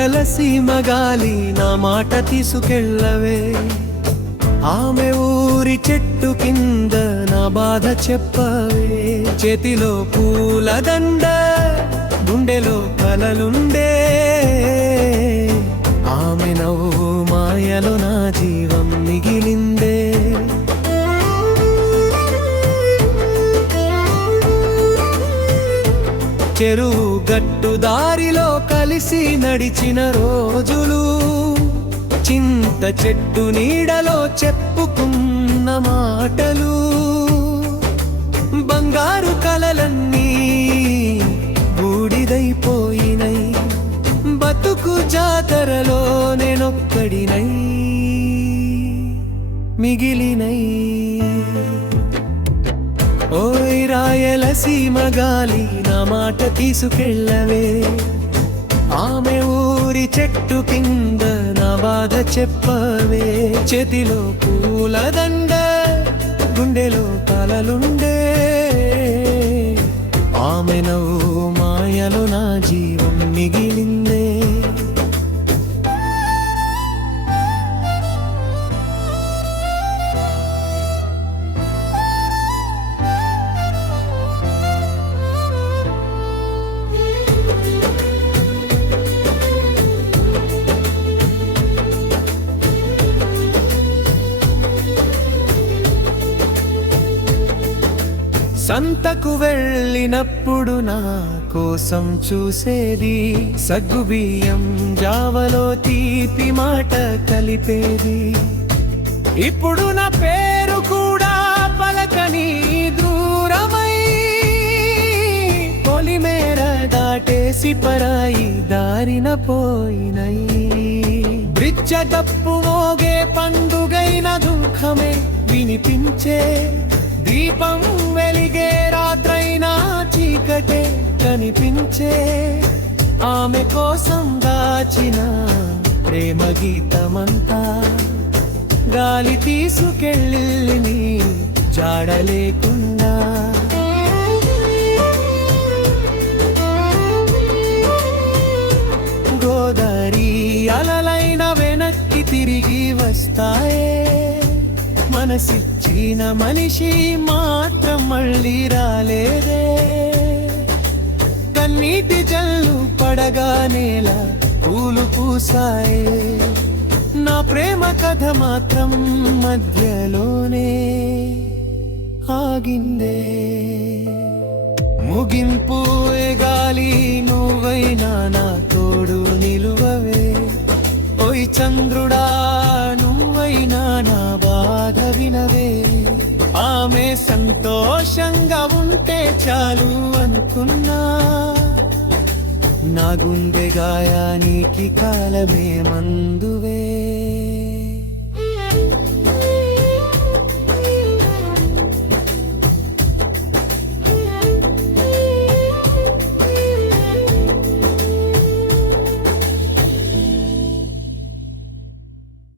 రాయలసీమ గాలి నా మాట తీసుకెళ్ళవే, ఆమె ఊరి చెట్టు కింద నా బాధ చెప్పవే. చేతిలో పూలదండ, గుండెలో కలలుండే, ఆమె నవ్వు మాయలో నా జీవం మిగిలిందే. చెరువు గట్టు దారిలో కలిసి నడిచిన రోజులు, చింత చెట్టు నీడలో చెప్పుకున్న మాటలు, బంగారు కలలన్నీ బూడిదైపోయినై, బతుకు జాతరలో నేనొక్కడినై మిగిలినై. ఓయ్ రాయలసీమ గాలి నా మాట తీసుకెళ్ళవే, ఆమె ఊరి చెట్టు కింద నా బాధ చెప్పవే. చేతిలో పూలదండ, గుండెలో కలలుండే, ఆమె నవ్వు మాయలో నా జీవం మిగిలిందే. సంతకు వెళ్ళినప్పుడు నా కోసం చూసేది, సగ్గుబియ్యం జావలో తీపి మాట కలిపేది. ఇప్పుడు నా పేరు కూడా పలకని దూరమై, పొలిమేర దాటేసి పరాయి దారిన పోయినై. బ్రిడ్జ తప్పు మోగే పండుగైన దుఃఖమే వినిపించే, దీపం వెలిగే రాత్రైనా చీకటే కనిపించే. ఆమె కోసం దాచిన ప్రేమ గీతమంతా గాలి తీసుకెళ్ళి జాడలేకుండా. గోదారి అలలైన వెనక్కి తిరిగి వస్తాయే, మనసిచ్చిన మనిషి మాత్రం మళ్ళీ రాలేదే. కన్నీటి జల్లు పడగానేలా పూలు పూసాయే, నా ప్రేమ కథ మాత్రం మధ్యలోనే ఆగిందే. ముగింపు గాలి నువ్వైనా నా తోడు నిలువవే, ఓయ్ చంద్రుడా నువ్వైనా నా బాధ వినవే. ఆమె సంతోషంగా ఉంటే చాలు అనుకున్నా, నా గుండె గాయానికి కాలమే మందువే.